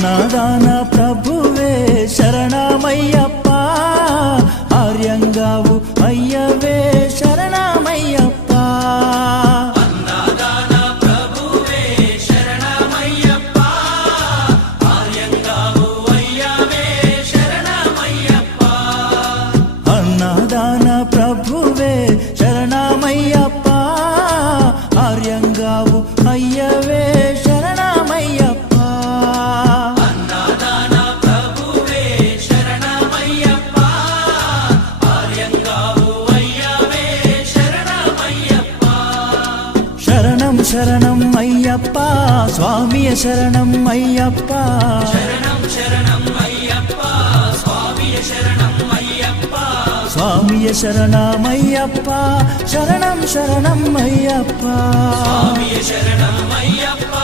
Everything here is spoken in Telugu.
అన్నదాన ప్రభువే శరణమయ్యప్ప, ఆర్యంగావు అయ్యవే శరణమయ్యప్ప. అన్నదాన ప్రభువే శరణమయ్యప్ప, ఆర్యంగావు అయ్యవే శరణమయ్యప్ప. అన్నదాన ప్రభువే శరణమయ్యప్ప, ఆర్యంగావు అయ్యవే శరణమయ్యప్ప. అన్నదాన ప్రభువే శరణమయ్యప్ప, ఆర్యంగావు అయ్యవే శరణమయ్యప్ప. శరణం శరణం అయ్యప్ప, స్వామియ శరణం అయ్యప్ప. శరణం శరణం అయ్యప్ప, స్వామియ శరణం అయ్యప్ప. స్వామియ శరణమయ్యప్ప, శరణం శరణం అయ్యప్ప. స్వామియ శరణం అయ్యప్ప,